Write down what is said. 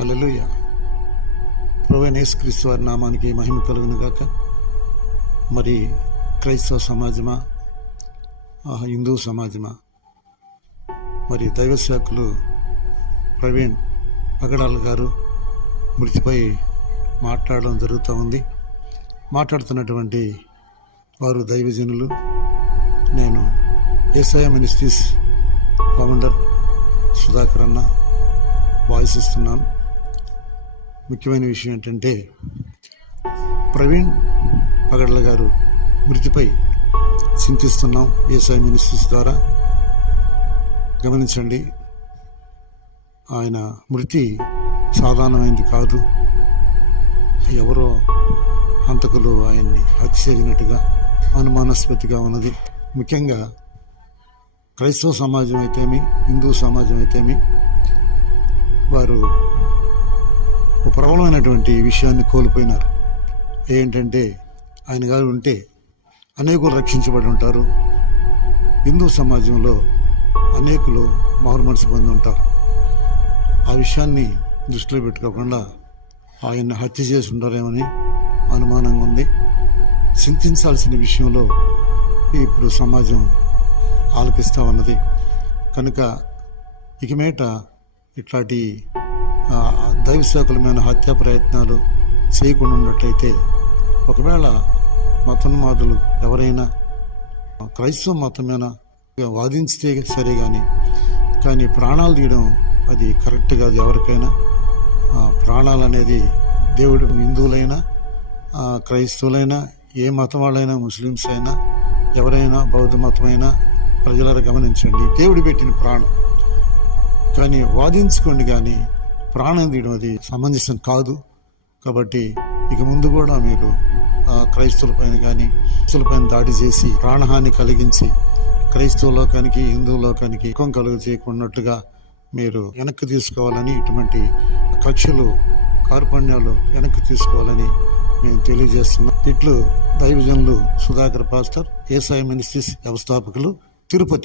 హలలుయ ప్రొవెనేస్ క్రీస్తు వారి నామానికి మహిమ కలుగును గాక మరి క్రైస్తవ సమాజమా? ఆ, హిందూ సమాజమా? మరి దైవ శాఖలు ప్రవీణ్ పగడాల్ గారు మృతిపై మాట్లాడడం జరుగుతూ ఉంది. మాట్లాడుతున్నటువంటి వారు దైవజనులు. నేను ఏసఐ మినిస్ట్రీస్ ఫౌండర్ సుధాకర్ అన్న వాయిస్ ఇస్తున్నాను ముఖ్యమైన విషయం ఏంటంటే ప్రవీణ్ పగడ్ల గారు మృతిపై చింతిస్తున్నాం. ఏసఐ మినిస్ట్రీస్ ద్వారా గమనించండి. ఆయన మృతి సాధారణమైనది కాదు. ఎవరో హంతకులు ఆయన్ని హత్య చేసినట్టుగా అనుమానాస్పతిగా ఉన్నది. ముఖ్యంగా క్రైస్తవ సమాజం అయితేమి హిందూ సమాజం అయితేమి వారు ప్రబలమైనటువంటి విషయాన్ని కోల్పోయినారు. ఏంటంటే ఆయన గారు ఉంటే అనేకులు రక్షించబడి ఉంటారు. హిందూ సమాజంలో అనేకులు మారు మనసు పొంది ఉంటారు. ఆ విషయాన్ని దృష్టిలో పెట్టుకోకుండా ఆయన్ని హత్య చేసి ఉంటారేమని అనుమానంగా ఉంది. చింతించాల్సిన విషయంలో ఇప్పుడు సమాజం ఆలకిస్తూ ఉన్నది. కనుక ఇక మీట ఇట్లాంటి దైవశాఖలమైన హత్యా ప్రయత్నాలు చేయకుండా ఉన్నట్లయితే ఒకవేళ మతోన్మాదులు ఎవరైనా క్రైస్తవ మతమైన వాదించితే సరే కానీ కానీ ప్రాణాలు తీయడం అది కరెక్ట్ కాదు ఎవరికైనా. ప్రాణాలు అనేది దేవుడు హిందువులైనా క్రైస్తవులైనా ఏ మతం వాళ్ళైనా ముస్లిమ్స్ అయినా ఎవరైనా బౌద్ధ మతమైనా ప్రజలను గమనించండి. దేవుడు పెట్టిన ప్రాణం. కానీ వాదించుకోండి కానీ ప్రాణం తీయడం అది సమంజసం కాదు. కాబట్టి ఇక ముందు కూడా మీరు క్రైస్తవులపైన పైన కానీ పైన దాడి చేసి ప్రాణహాని కలిగించి క్రైస్తవ లోకానికి హిందూ లోకానికి ఎక్కువ కలుగు చేయకున్నట్టుగా మీరు వెనక్కి తీసుకోవాలని ఇటువంటి కక్షలు కార్పణ్యాలు వెనక్కి తీసుకోవాలని మేము తెలియజేస్తున్నాం. ఇట్లు దైవజనులు సుధాకర్ పాస్టర్ ఏసాయి మినిస్ట్రీస్ వ్యవస్థాపకులు తిరుపతి